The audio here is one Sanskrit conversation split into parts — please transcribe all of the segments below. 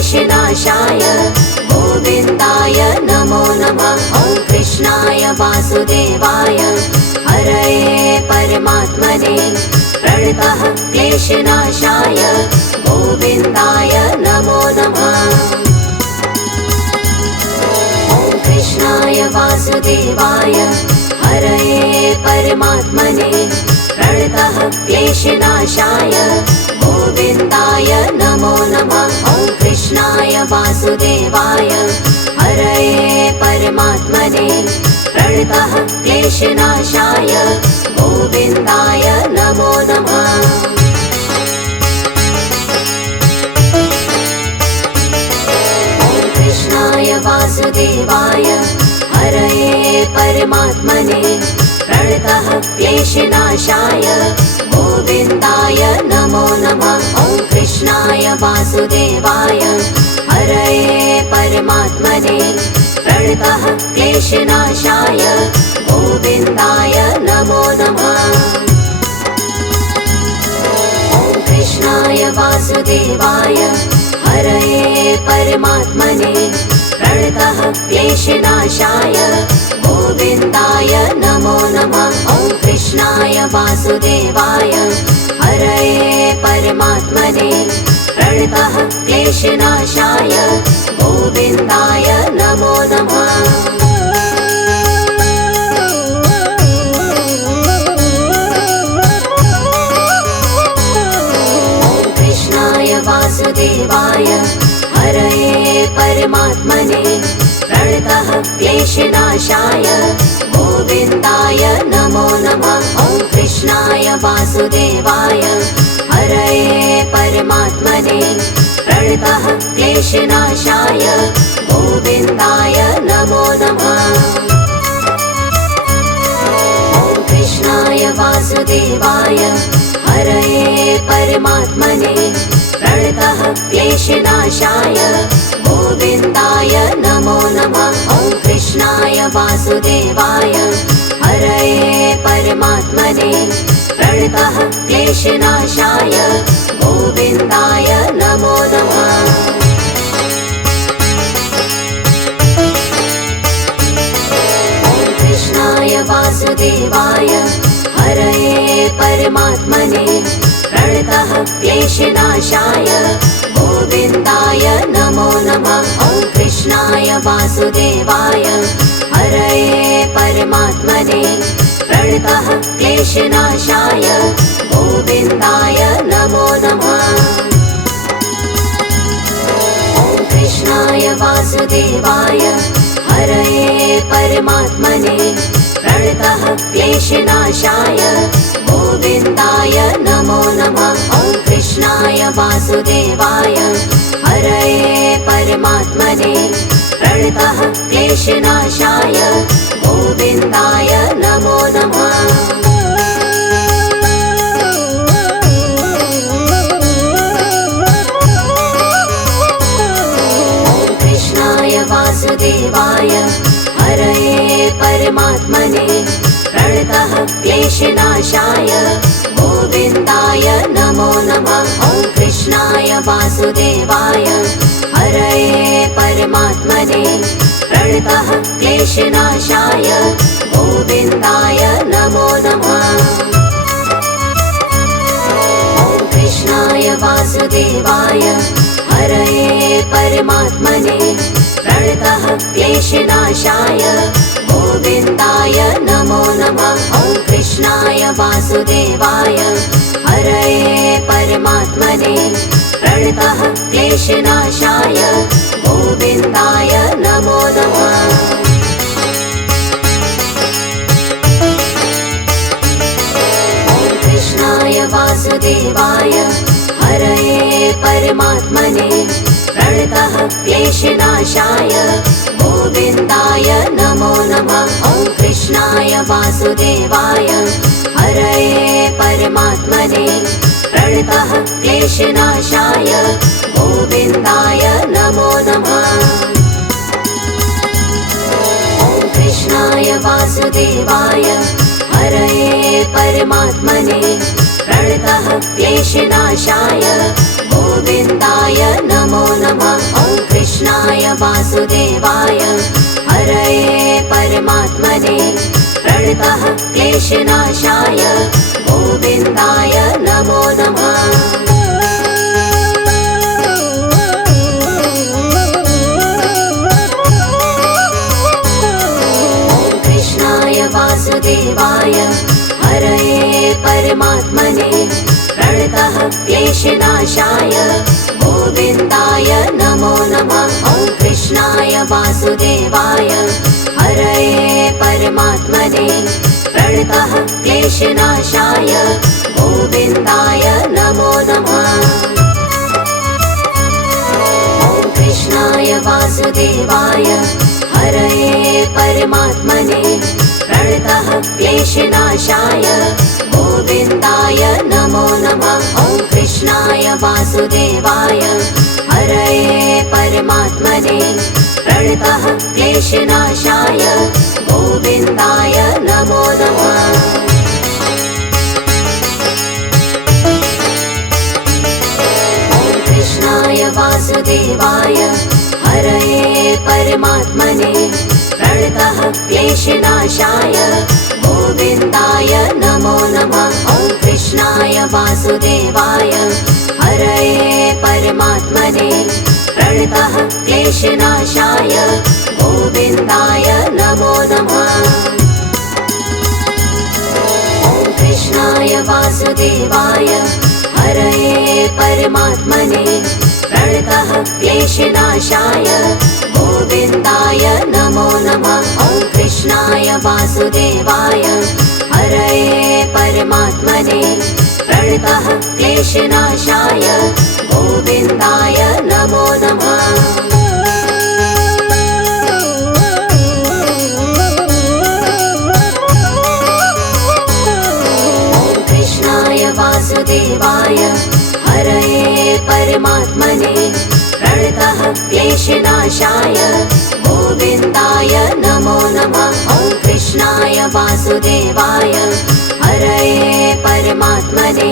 क्लेशनाशाय गोविन्दाय नमो नमः। ॐ कृष्णाय वासुदेवाय हरये परमात्मने प्रणतः क्लेशनाशाय गोविन्दाय नमो नमः। ॐ कृष्णाय वासुदेवाय हरये परमात्मने प्रणतः क्लेशनाशाय गोविन्दाय नमो नमः। ॐ कृष्णाय वासुदेवाय हरये परमात्मने प्रणतः क्लेशनाशाय गोविन्दाय नमो नमः। ॐ कृष्णाय वासुदेवाय हरये परमात्मने प्रणतः क्लेशनाशाय गोविन्दाय नमो नमः। ॐ कृष्णाय वासुदेवाय हरये परमात्मने प्रणतः क्लेशनाशाय गोविन्दाय नमो नमः। ॐ कृष्णाय वासुदेवाय हरये परमात्मने प्रणतः क्लेशनाशाय गोविन्दाय नमो नमः। ॐ कृष्णाय वासुदेवाय हरये परमात्मने प्रणतः क्लेशनाशाय गोविन्दाय नमो नमः। ॐ कृष्णाय वासुदेवाय हरये परमात्मने प्रणतः क्लेशनाशाय गोविन्दाय नमो नमः। ॐ कृष्णाय वासुदेवाय हरये परमात्मने प्रणतः क्लेशनाशाय गोविन्दाय नमो नमः। ॐ कृष्णाय वासुदेवाय हरये परमात्मने प्रणतः क्लेशनाशाय गोविन्दाय नमो नमः। ॐ कृष्णाय वासुदेवाय हरये परमात्मने प्रणतः क्लेशनाशाय गोविन्दाय नमो नमः। ॐ कृष्णाय वासुदेवाय हरये परमात्मने प्रणतः क्लेशनाशाय गोविन्दाय नमो नमः। ॐ कृष्णाय वासुदेवाय हरये परमात्मने प्रणतः क्लेशनाशाय गोविन्दाय नमो नमः। ॐ कृष्णाय वासुदेवाय हरये परमात्मने प्रणतः क्लेशनाशाय गोविन्दाय नमो नमः। ॐ कृष्णाय वासुदेवाय हरये परमात्मने प्रणतः क्लेशनाशाय गोविन्दाय नमो नमः। ॐ कृष्णाय वासुदेवाय हरये परमात्मने प्रणतः क्लेशनाशाय गोविन्दाय नमो नमः। ॐ कृष्णाय वासुदेवाय हरये परमात्मने प्रणतः क्लेशनाशाय गोविन्दाय नमो नमः। ॐ कृष्णाय वासुदेवाय हरये परमात्मने प्रणतः क्लेशनाशाय गोविन्दाय नमो नमः। ॐ कृष्णाय वासुदेवाय हरये परमात्मने प्रणतः क्लेशनाशाय गोविन्दाय नमो नमः। ॐ कृष्णाय वासुदेवाय हरये परमात्मने प्रणतः क्लेशनाशाय गोविन्दाय नमो नमः। ॐ कृष्णाय वासुदेवाय हरये परमात्मने प्रणतः क्लेशनाशाय गोविन्दाय नमो नमः। ॐ कृष्णाय वासुदेवाय हरये परमात्मने प्रणतः क्लेशनाशाय गोविन्दाय नमो नमः। वासुदेवाय हरये परमात्मने प्रणतः क्लेशनाशाय गोविन्दाय नमो नमः। वासुदेवाय हरये परमात्मने प्रणतः क्लेशनाशाय गोविन्दाय नमो नमः। ॐ कृष्णाय वासुदेवाय हरये परमात्मने प्रणतः क्लेशनाशाय गोविन्दाय नमो नमः। ॐ कृष्णाय वासुदेवाय हरये परमात्मने प्रणतः क्लेशनाशाय गोविन्दाय नमो नमः। ॐ कृष्णाय वासुदेवाय हरये परमात्मने प्रणतः क्लेशनाशाय गोविन्दाय नमो नमः। ॐ कृष्णाय वासुदेवाय हरये परमात्मने प्रणतः क्लेशनाशाय गोविन्दाय नमो नमः। ॐ कृष्णाय वासुदेवाय हरये परमात्मने प्रणतः क्लेशनाशाय गोविन्दाय नमो नमः। ॐ कृष्णाय वासुदेवाय हरये परमात्मने प्रणतः क्लेशनाशाय गोविन्दाय नमो नमः। ॐ कृष्णाय वासुदेवाय हरये परमात्मने प्रणतः क्लेशनाशाय गोविन्दाय नमो नमः। ॐ कृष्णाय वासुदेवाय हरये परमात्मने प्रणतः क्लेशनाशाय गोविन्दाय नमो नमः। ॐ कृष्णाय वासुदेवाय हरये परमात्मने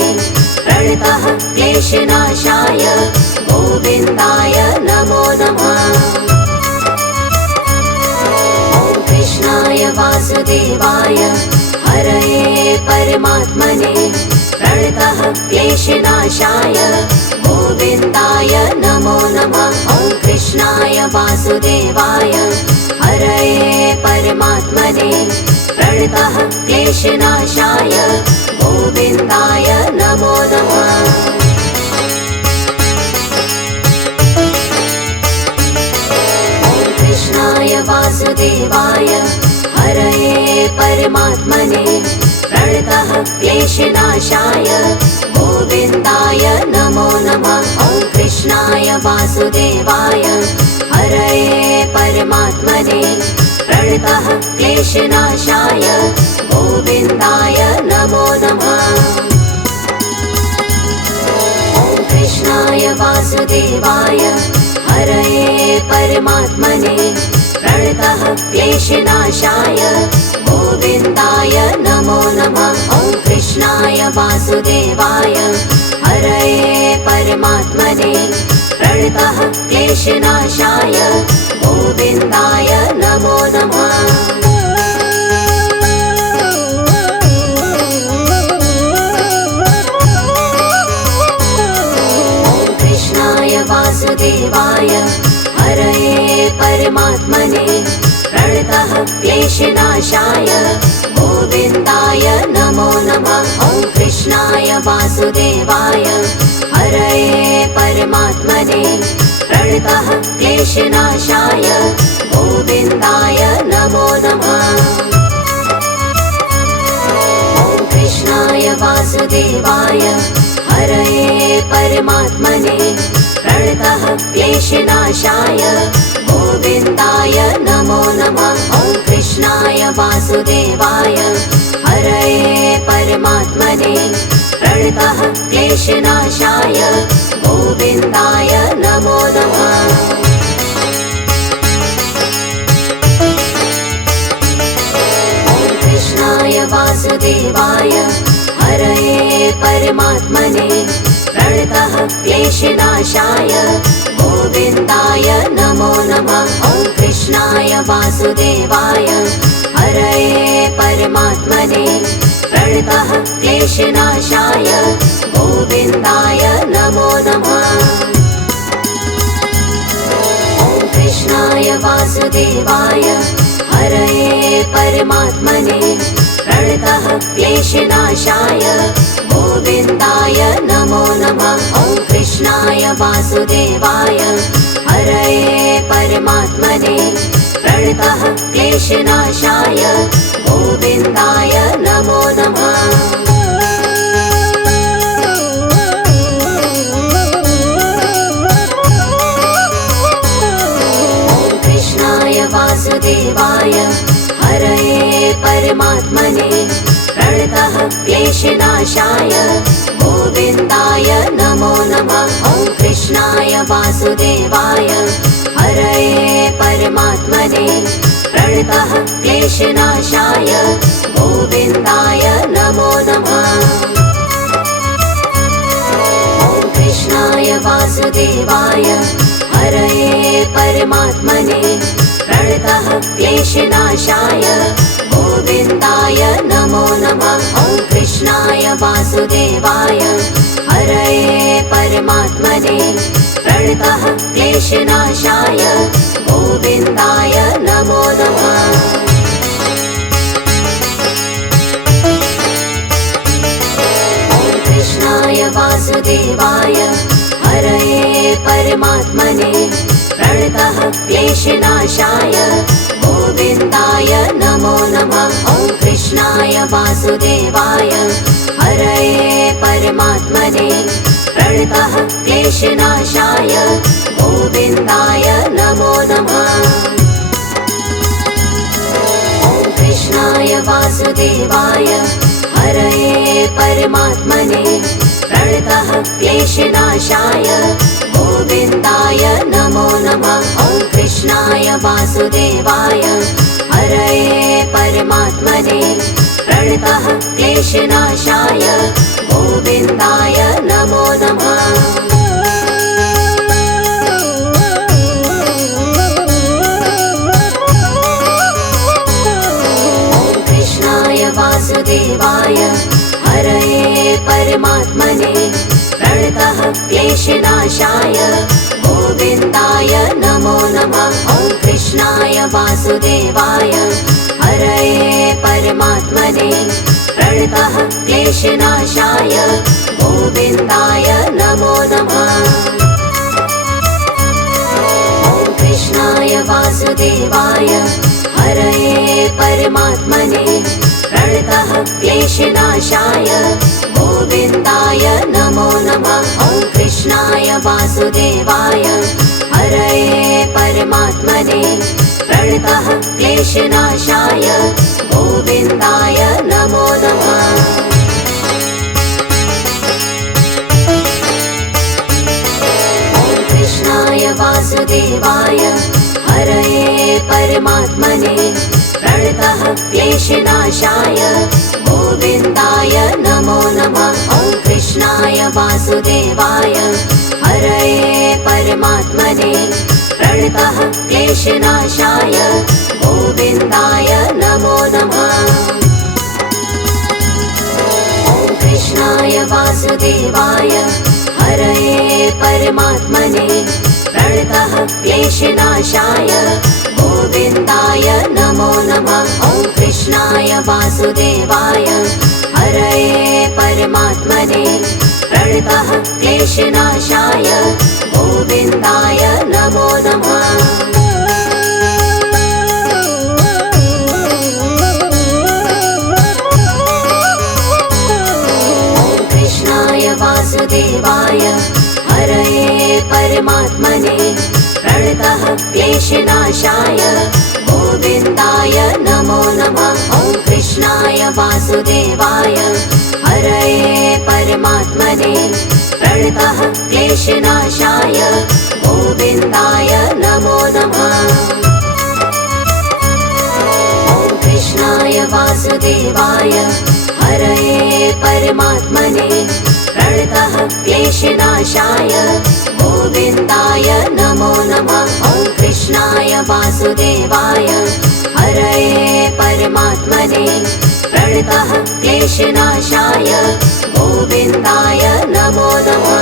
प्रणतः क्लेशनाशाय गोविन्दाय नमो नमः। ॐ कृष्णाय वासुदेवाय हरये परमात्मने प्रणतः क्लेशनाशाय गोविन्दाय नमो नमः। ॐ कृष्णाय वासुदेवाय हरये परमात्मने प्रणतः क्लेशनाशाय गोविन्दाय नमो नमः। ॐ कृष्णाय वासुदेवाय हरये परमात्मने प्रणतः क्लेशनाशाय गोविन्दाय नमो नमः। ॐ कृष्णाय वासुदेवाय हरये परमात्मने प्रणतः क्लेशनाशाय गोविन्दाय नमो नमः। ॐ कृष्णाय वासुदेवाय हरये परमात्मने प्रणतः क्लेशनाशाय गोविन्दाय नमो नमः। ॐ कृष्णाय वासुदेवाय हरये परमात्मने प्रणतः क्लेशनाशाय गोविन्दाय नमो नमः। ॐ कृष्णाय वासुदेवाय हरये परमात्मने प्रणतः क्लेशनाशाय गोविन्दाय नमो नमः। ॐ कृष्णाय वासुदेवाय हरये परमात्मने प्रणतः क्लेशनाशाय गोविन्दाय नमो नमः। ॐ कृष्णाय वासुदेवाय हरये परमात्मने प्रणतः क्लेशनाशाय गोविन्दाय नमो नमः। ॐ कृष्णाय वासुदेवाय हरये परमात्मने प्रणतः क्लेशनाशाय गोविन्दाय नमो नमः। ॐ कृष्णाय वासुदेवाय हरये परमात्मने प्रणतः क्लेशनाशाय गोविन्दाय नमो नमः। ॐ वासुदेवाय हरये परमात्मने प्रणतः क्लेशनाशाय गोविन्दाय नमो नमः। ॐ कृष्णाय वासुदेवाय हरये परमात्मने प्रणतः क्लेशनाशाय गोविन्दाय नमो नमः। ॐ कृष्णाय वासुदेवाय हरये परमात्मने प्रणतः क्लेशनाशाय गोविन्दाय नमो नमः। ॐ कृष्णाय वासुदेवाय हरये परमात्मने प्रणतः क्लेशनाशाय गोविन्दाय नमो नमः। ॐ कृष्णाय वासुदेवाय हरये परमात्मने प्रणतः क्लेशनाशाय गोविन्दाय नमो नमः। ॐ कृष्णाय वासुदेवाय हरये परमात्मने प्रणतः क्लेशनाशाय गोविन्दाय नमो नमः। ॐ कृष्णाय वासुदेवाय हरये परमात्मने प्रणतः क्लेशनाशाय गोविन्दाय नमो नमः। ॐ कृष्णाय वासुदेवाय हरये परमात्मने प्रणतः क्लेशनाशाय गोविन्दाय नमो नमः। ॐ कृष्णाय वासुदेवाय हरये परमात्मने प्रणतः क्लेशनाशाय गोविन्दाय नमो नमः। ॐ कृष्णाय वासुदेवाय हरये परमात्मने प्रणतः क्लेशनाशाय गोविन्दाय नमो नमः। ॐ कृष्णाय वासुदेवाय हरये परमात्मने प्रणतः क्लेशनाशाय गोविन्दाय नमो नमः। ॐ कृष्णाय वासुदेवाय हरये परमात्मने प्रणतः क्लेशनाशाय गोविन्दाय नमो नमः। ॐ कृष्णाय वासुदेवाय हरये परमात्मने प्रणतः क्लेशनाशाय गोविन्दाय नमो नमः। ॐ कृष्णाय वासुदेवाय हरये परमात्मने प्रणतः क्लेशनाशाय गोविन्दाय नमो नमः। ॐ कृष्णाय वासुदेवाय हरये परमात्मने प्रणतः क्लेशनाशाय गोविन्दाय नमो नमः। ॐ कृष्णाय वासुदेवाय हरये परमात्मने प्रणतः क्लेशनाशाय गोविन्दाय नमो नमः। ॐ कृष्णाय वासुदेवाय हरये परमात्मने प्रणतः क्लेशनाशाय गोविन्दाय नमो नमः। ॐ कृष्णाय वासुदेवाय हरये परमात्मने प्रणतः क्लेशनाशाय गोविन्दाय नमो नमः। ॐ कृष्णाय वासुदेवाय हरये परमात्मने प्रणतः क्लेशनाशाय गोविन्दाय नमो नमः। ॐ कृष्णाय वासुदेवाय हरये परमात्मने प्रणतः क्लेशनाशाय गोविन्दाय नमो नमः। ॐ कृष्णाय वासुदेवाय हरये परमात्मने प्रणतः क्लेशनाशाय गोविन्दाय नमो नमः। ॐ कृष्णाय वासुदेवाय हरये परमात्मने प्रणतः क्लेशनाशाय गोविन्दाय नमो नमः। ॐ कृष्णाय वासुदेवाय वासुदेवाय हरये परमात्मने प्रणतः क्लेशनाशाय गोविन्दाय नमो नमः।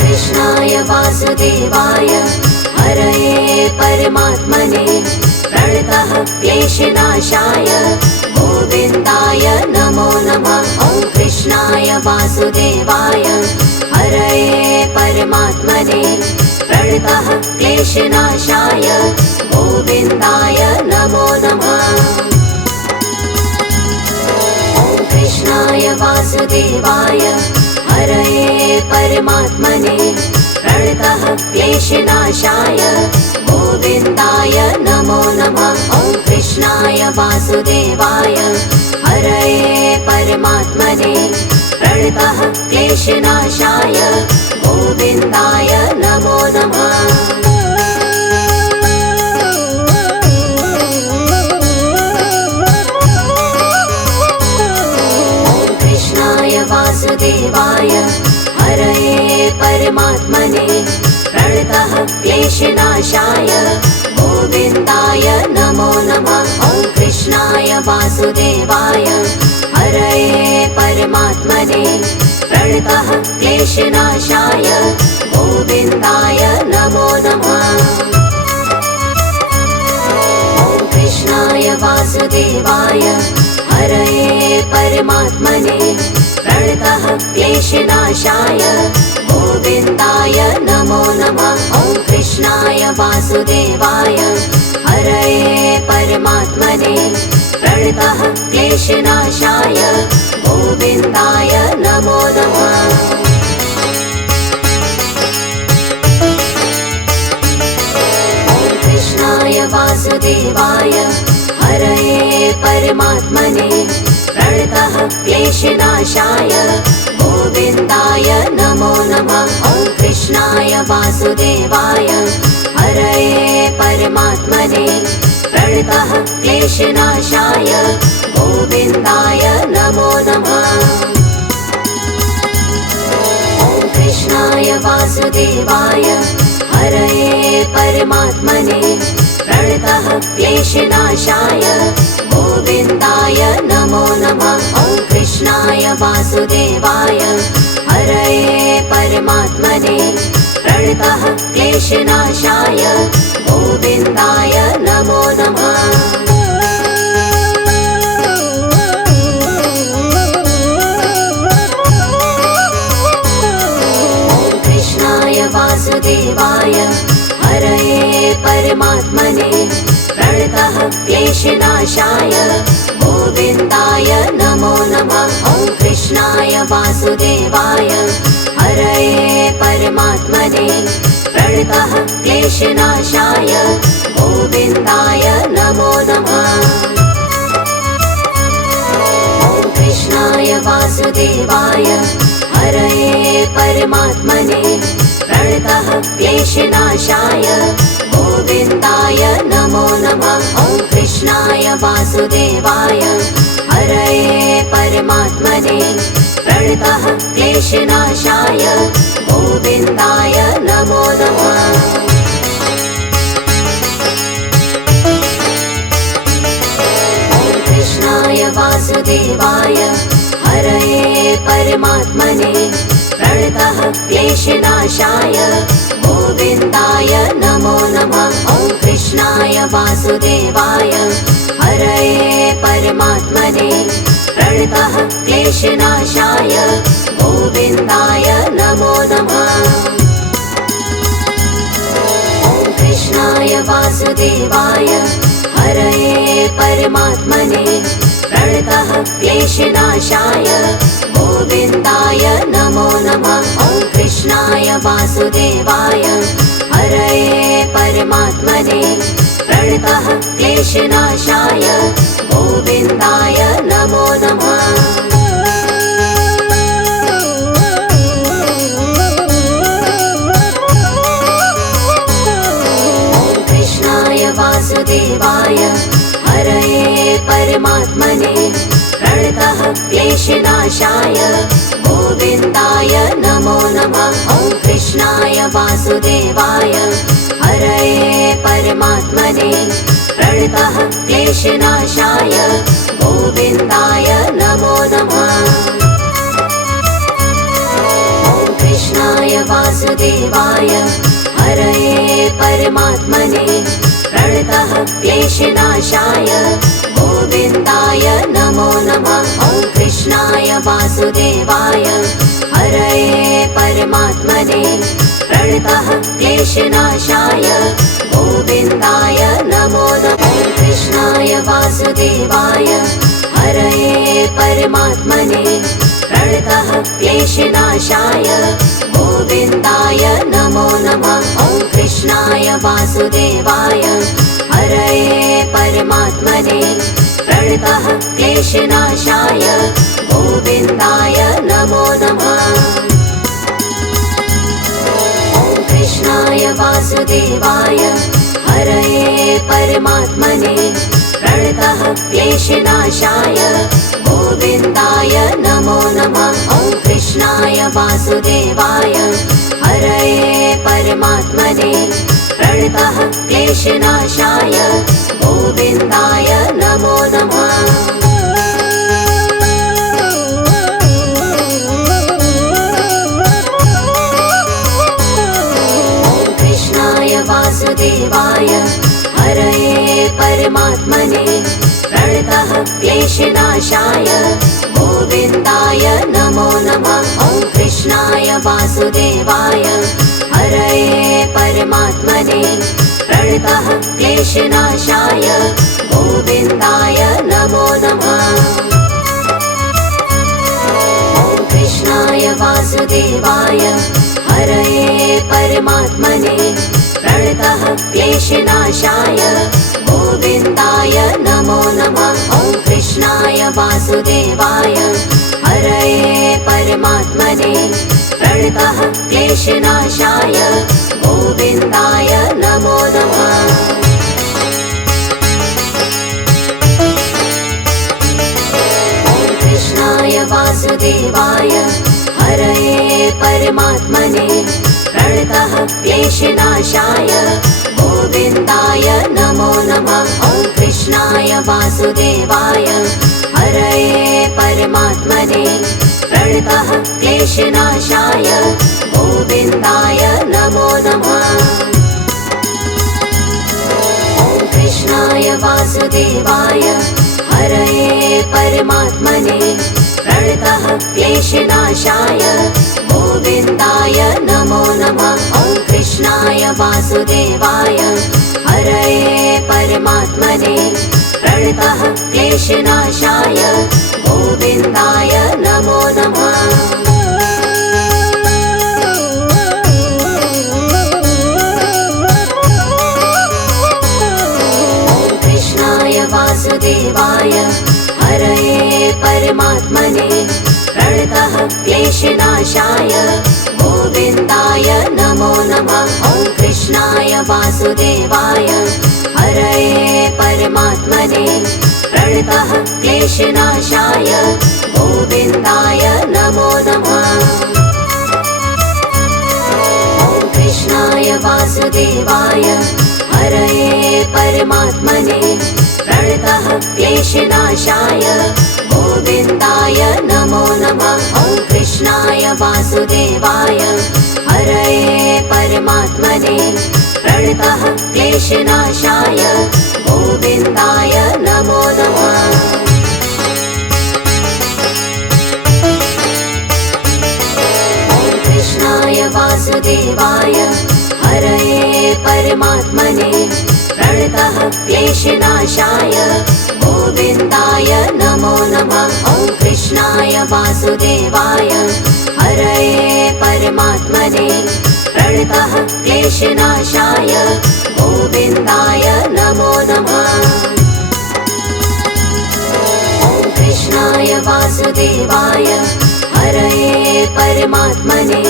कृष्णाय वासुदेवाय हरये परमात्मने प्रणतः क्लेशनाशाय गोविन्दाय नमो नमः। ॐ कृष्णाय वासुदेवाय हरये परमात्मने प्रणतः क्लेशनाशाय गोविन्दाय नमो नमः। ॐ कृष्णाय वासुदेवाय हरये परमात्मने प्रणतः क्लेशनाशाय गोविन्दाय नमो नमः। ॐ कृष्णाय वासुदेवाय हरये परमात्मने प्रणतः क्लेशनाशाय गोविन्दाय नमो नमः। वासुदेवाय हरये परमात्मने प्रणतः क्लेशनाशाय गोविन्दाय नमो नमः। ॐ कृष्णाय वासुदेवाय हरये परमात्मने प्रणतः क्लेशनाशाय गोविन्दाय नमो नमः। ॐ कृष्णाय वासुदेवाय हरये परमात्मने प्रणतः क्लेशनाशाय गोविन्दाय नमो नमः। ॐ कृष्णाय वासुदेवाय हरये परमात्मने प्रणतः क्लेशनाशाय गोविन्दाय नमो नमः। ॐ कृष्णाय वासुदेवाय हरये परमात्मने प्रणतः क्लेशनाशाय गोविन्दाय नमो नमः। ॐ कृष्णाय वासुदेवाय हरये परमात्मने प्रणतः क्लेशनाशाय गोविन्दाय नमो नमः। ॐ कृष्णाय वासुदेवाय हरये परमात्मने प्रणतः क्लेशनाशाय गोविन्दाय नमो नमः। ॐ कृष्णाय वासुदेवाय हरये परमात्मने प्रणतः क्लेशनाशाय गोविन्दाय नमो नमः। ॐ कृष्णाय वासुदेवाय हरये परमात्मने प्रणतः क्लेशनाशाय गोविन्दाय नमो नमः। ॐ कृष्णाय वासुदेवाय हरये परमात्मने प्रणतः क्लेशनाशाय गोविन्दाय नमो नमः। ॐ कृष्णाय वासुदेवाय हरये परमात्मने प्रणतः क्लेशनाशाय गोविन्दाय नमो नमः। ॐ कृष्णाय वासुदेवाय हरये परमात्मने प्रणतः क्लेशनाशाय गोविन्दाय नमो नमः। ॐ कृष्णाय वासुदेवाय हरये परमात्मने प्रणतः क्लेशनाशाय गोविन्दाय नमो नमः। ॐ कृष्णाय वासुदेवाय हरये परमात्मने प्रणतः क्लेशनाशाय गोविन्दाय नमो नमः। ॐ कृष्णाय वासुदेवाय हरये परमात्मने प्रणतः क्लेशनाशाय गोविन्दाय नमो नमः। ॐ कृष्णाय वासुदेवाय हरये परमात्मने प्रणतः क्लेशनाशाय गोविन्दाय नमो नमः। ॐ कृष्णाय वासुदेवाय हरये परमात्मने प्रणतः क्लेशनाशाय गोविन्दाय नमो नमः। कृष्णाय वासुदेवाय हरये परमात्मने प्रणतः क्लेशनाशाय गोविन्दाय नमो नमः। ॐ कृष्णाय वासुदेवाय हरये परमात्मने प्रणतः क्लेशनाशाय गोविन्दाय नमो नमः। ॐ कृष्णाय वासुदेवाय हरये परमात्मने प्रणतः क्लेशनाशाय गोविन्दाय नमो नमः। ॐ कृष्णाय वासुदेवाय हरये परमात्मने प्रणतः क्लेशनाशाय गोविन्दाय नमो नमः। ॐ कृष्णाय वासुदेवाय हरये परमात्मने प्रणतः क्लेशनाशाय गोविन्दाय नमो नमः। ॐ कृष्णाय वासुदेवाय हरये परमात्मने प्रणतः क्लेशनाशाय गोविन्दाय नमो नमः। ॐ कृष्णाय वासुदेवाय हरये परमात्मने प्रणतः क्लेशनाशाय गोविन्दाय नमो नमः। ॐ कृष्णाय वासुदेवाय हरये परमात्मने प्रणतः क्लेशनाशाय गोविन्दाय नमो नमः। ॐ कृष्णाय वासुदेवाय हरये परमात्मने प्रणतः क्लेशनाशाय गोविन्दाय नमो नमः। ॐ कृष्णाय वासुदेवाय हरये परमात्मने प्रणतः क्लेशनाशाय गोविन्दाय नमो नमः। ॐ कृष्णाय वासुदेवाय हरये परमात्मने प्रणतः क्लेशनाशाय गोविन्दाय नमो नमः। ॐ कृष्णाय वासुदेवाय हरये परमात्मने प्रणतः क्लेशनाशाय गोविन्दाय नमो नमः। ॐ कृष्णाय वासुदेवाय हरये परमात्मने प्रणतः क्लेशनाशाय गोविन्दाय नमो नमः। ॐ कृष्णाय वासुदेवाय हरये परमात्मने प्रणतः क्लेशनाशाय गोविन्दाय नमो नमः। ॐ कृष्णाय वासुदेवाय हरये परमात्मने प्रणतः क्लेशनाशाय गोविन्दाय नमो नमः। ॐ कृष्णाय वासुदेवाय हरये परमात्मने प्रणतः क्लेशनाशाय गोविन्दाय नमो नमः। ॐ कृष्णाय वासुदेवाय हरये परमात्मने प्रणतः क्लेशनाशाय गोविन्दाय नमो नमः। ॐ कृष्णाय वासुदेवाय हरये परमात्मने प्रणतः क्लेशनाशाय गोविन्दाय नमो नमः। ॐ कृष्णाय वासुदेवाय हरये परमात्मने प्रणतः क्लेशनाशाय गोविन्दाय नमो नमः। ॐ कृष्णाय वासुदेवाय हरये परमात्मने प्रणतः क्लेशनाशाय गोविन्दाय नमो नमः। ॐ कृष्णाय वासुदेवाय हरये परमात्मने प्रणतः क्लेशनाशाय गोविन्दाय नमो नमः। ॐ कृष्णाय वासुदेवाय हरये परमात्मने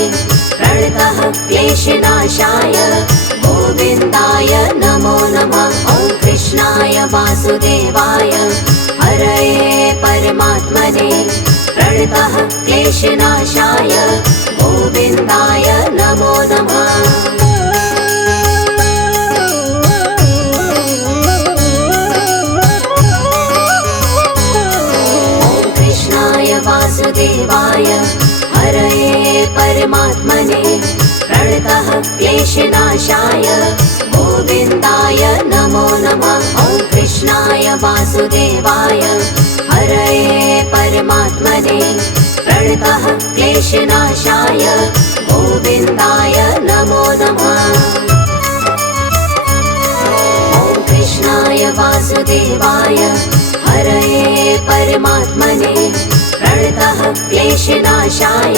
प्रणतः क्लेशनाशाय गोविन्दाय नमो नमः। ॐ कृष्णाय वासुदेवाय हरये परमात्मने प्रणतः क्लेशनाशाय गोविन्दाय नमो नमः। परमात्मने प्रणतः क्लेशनाशाय गोविन्दाय नमो नमः। ॐ कृष्णाय वासुदेवाय हरये परमात्मने प्रणतः क्लेशनाशाय गोविन्दाय नमो नमः। ॐ कृष्णाय वासुदेवाय हरये परमात्मने प्रणतः क्लेशनाशाय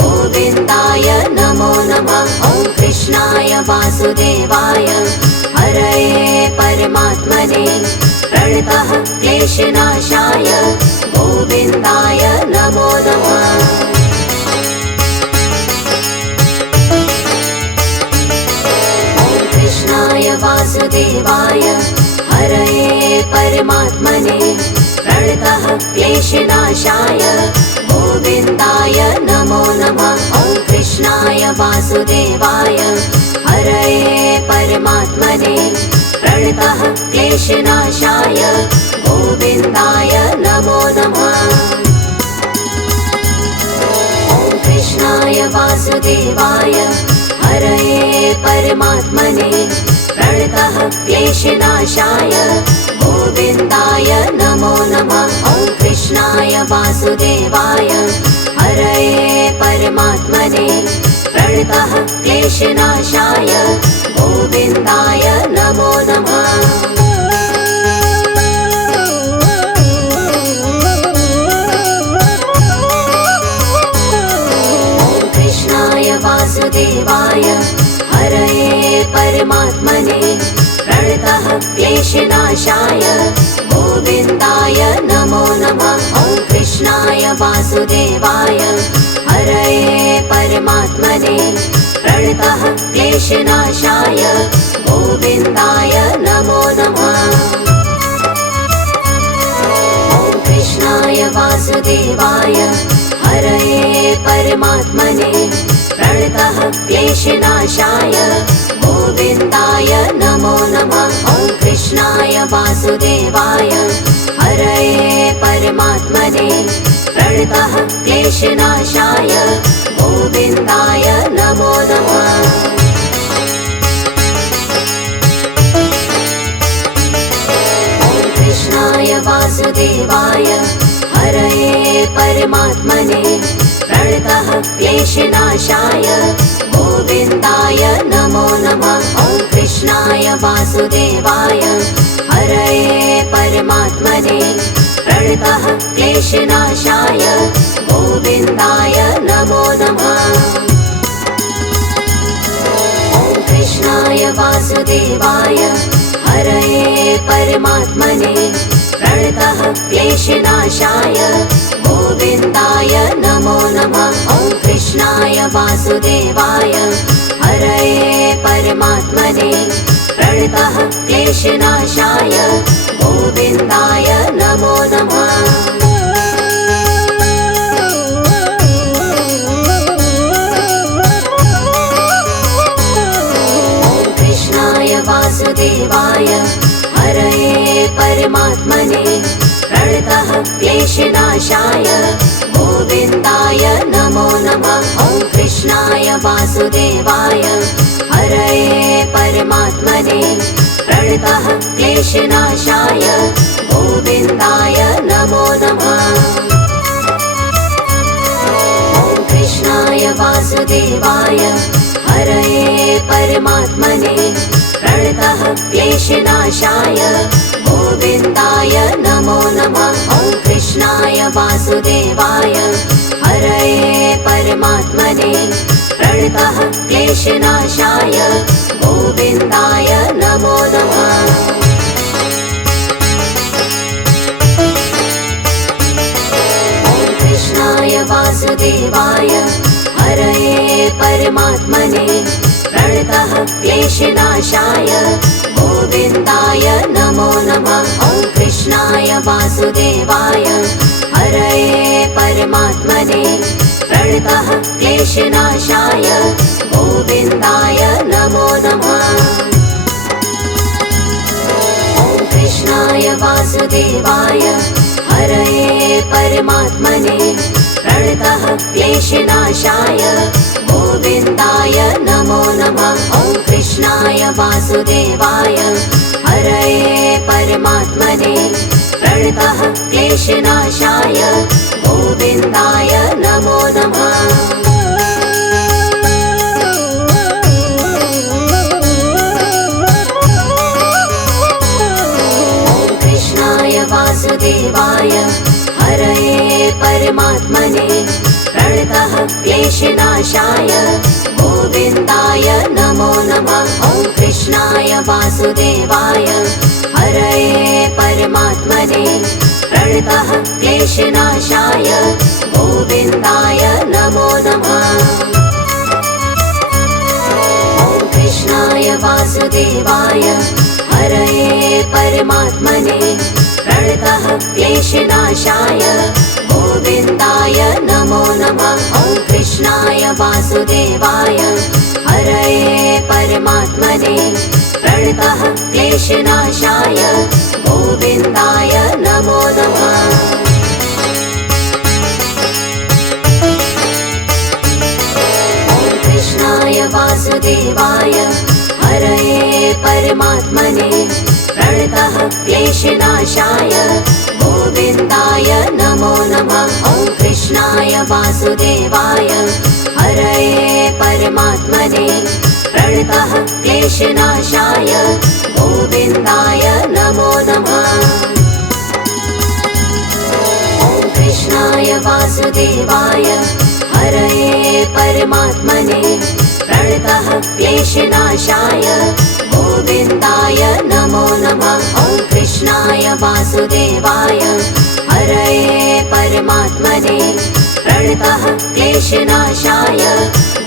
गोविन्दाय नमो नमः। ॐ कृष्णाय वासुदेवाय हरये परमात्मने प्रणतः क्लेशनाशाय गोविन्दाय नमो नमः। ॐ कृष्णाय वासुदेवाय हरये परमात्मने प्रणतः क्लेशनाशाय गोविन्दाय नमो नमः। ॐ कृष्णाय वासुदेवाय हरये परमात्मने प्रणतः क्लेशनाशाय गोविन्दाय नमो नमः। ॐ कृष्णाय वासुदेवाय हरये परमात्मने प्रणतः क्लेशनाशाय गोविन्दाय नमो नमः। ॐ कृष्णाय वासुदेवाय हरये परमात्मने प्रणतः क्लेशनाशाय गोविन्दाय नमो नमः। ॐ कृष्णाय वासुदेवाय हरये परमात्मने प्रणतः क्लेशनाशाय गोविन्दाय नमो नमः। ॐ कृष्णाय वासुदेवाय हरये परमात्मने प्रणतः क्लेशनाशाय गोविन्दाय नमो नमः। ॐ कृष्णाय वासुदेवाय हरये परमात्मने प्रणतः क्लेशनाशाय गोविन्दाय नमो नमः। ॐ कृष्णाय वासुदेवाय हरये परमात्मने प्रणतः क्लेशनाशाय गोविन्दाय नमो नमः। ॐ कृष्णाय वासुदेवाय हरये परमात्मने प्रणतः क्लेशनाशाय गोविन्दाय नमो नमः। ॐ कृष्णाय वासुदेवाय हरये परमात्मने प्रणतः क्लेशनाशाय गोविन्दाय नमो नमः। ॐ कृष्णाय वासुदेवाय हरये परमात्मने प्रणतः क्लेशनाशाय गोविन्दाय नमो नमः। ॐ कृष्णाय वासुदेवाय हरये परमात्मने प्रणतः क्लेशनाशाय गोविन्दाय नमो नमः। ॐ कृष्णाय वासुदेवाय हरये परमात्मने प्रणतः क्लेशनाशाय गोविन्दाय नमो नमः। ॐ कृष्णाय वासुदेवाय हरये परमात्मने प्रणतः क्लेशनाशाय गोविन्दाय नमो नमः। ॐ कृष्णाय वासुदेवाय हरये परमात्मने प्रणतः क्लेशनाशाय गोविन्दाय नमो नमः। ॐ कृष्णाय वासुदेवाय हरये परमात्मने प्रणतः क्लेशनाशाय गोविन्दाय नमो नमः। ॐ कृष्णाय वासुदेवाय हरये परमात्मने प्रणतः क्लेशनाशाय गोविन्दाय नमो नमः। ॐ कृष्णाय वासुदेवाय हरये परमात्मने प्रणतः क्लेशनाशाय गोविन्दाय नमो नमः। ॐ कृष्णाय वासुदेवाय हरये परमात्मने प्रणतः क्लेशनाशाय वासुदेवाय हरये परमात्मने प्रणतः क्लेशनाशाय गोविन्दाय नमो नमः। वासुदेवाय हरये परमात्मने प्रणतः क्लेशनाशाय गोविन्दाय नमो नमः। ॐ कृष्णाय वासुदेवाय हरये परमात्मने प्रणतः क्लेशनाशाय गोविन्दाय नमो नमः। ॐ कृष्णाय वासुदेवाय हरये परमात्मने प्रणतः क्लेशनाशाय गोविन्दाय नमो नमः। ॐ कृष्णाय वासुदेवाय हरये परमात्मने प्रणतः क्लेशनाशाय गोविन्दाय नमो नमः। ॐ कृष्णाय वासुदेवाय हरये परमात्मने प्रणतः क्लेशनाशाय गोविन्दाय नमो नमः। ॐ कृष्णाय वासुदेवाय हरये परमात्मने प्रणतः क्लेशनाशाय गोविन्दाय नमो नमः। ॐ कृष्णाय वासुदेवाय हरये परमात्मने प्रणतः क्लेशनाशाय गोविन्दाय नमो नमः। ॐ कृष्णाय वासुदेवाय हरये परमात्मने प्रणतः क्लेशनाशाय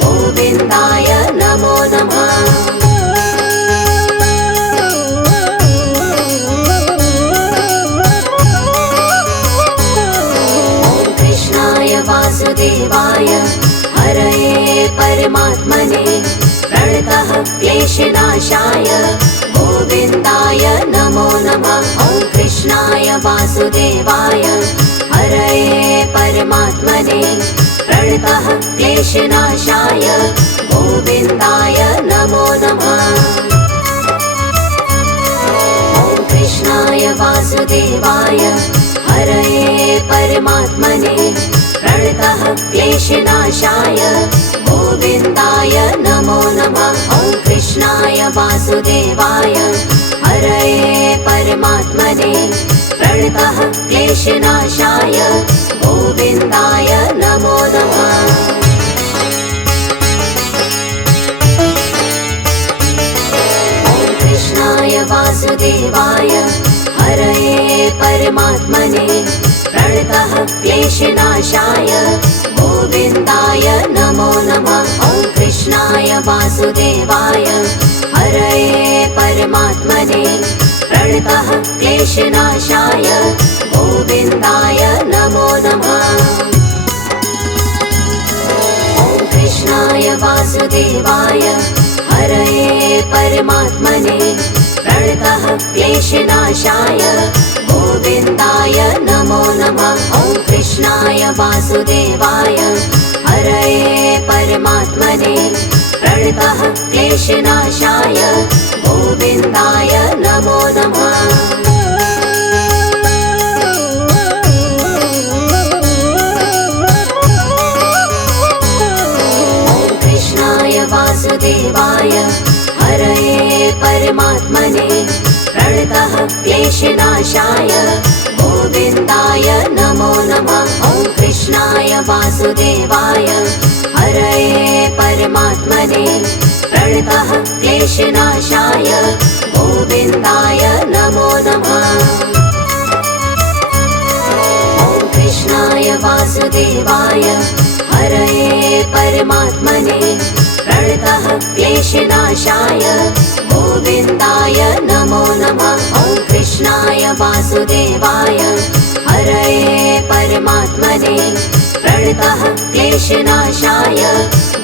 गोविन्दाय नमो नमः। ॐ कृष्णाय वासुदेवाय हरये परमात्मने प्रणतः क्लेशनाशाय गोविन्दाय नमो नमः। ॐ कृष्णाय वासुदेवाय हरये परमात्मने प्रणतः क्लेशनाशाय गोविन्दाय नमो नमः। ॐ कृष्णाय वासुदेवाय हरये परमात्मने प्रणतः क्लेशनाशाय गोविन्दाय नमो नमः। ॐ कृष्णाय वासुदेवाय हरये परमात्मने प्रणतः क्लेशनाशाय गोविन्दाय नमो नमः। ॐ कृष्णाय वासुदेवाय हरये परमात्मने प्रणतः क्लेशनाशाय गोविन्दाय नमो नमः। ॐ कृष्णाय वासुदेवाय हरये परमात्मने प्रणतः क्लेशनाशाय गोविन्दाय नमो नमः। ॐ कृष्णाय वासुदेवाय हरये परमात्मने प्रणतः क्लेशनाशाय गोविन्दाय नमो नमः। ॐ कृष्णाय वासुदेवाय हरये परमात्मने प्रणतः क्लेशनाशाय गोविन्दाय नमो नमः। ॐ कृष्णाय वासुदेवाय हरये परमात्मने प्रणतः क्लेशनाशाय गोविन्दाय नमो नमः। ॐ कृष्णाय वासुदेवाय हरये परमात्मने प्रणतः क्लेशनाशाय गोविन्दाय नमो नमः। ॐ कृष्णाय वासुदेवाय हरये परमात्मने प्रणतः क्लेशनाशाय गोविन्दाय नमो नमः। ॐ कृष्णाय वासुदेवाय हरये परमात्मने प्रणतः क्लेशनाशाय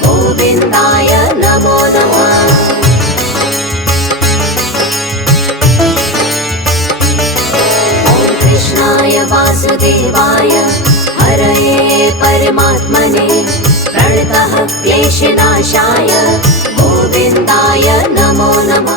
गोविन्दाय नमो नमः। ॐ कृष्णाय वासुदेवाय हरये परमात्मने प्रणतः क्लेशनाशाय गोविन्दाय नमो नमः।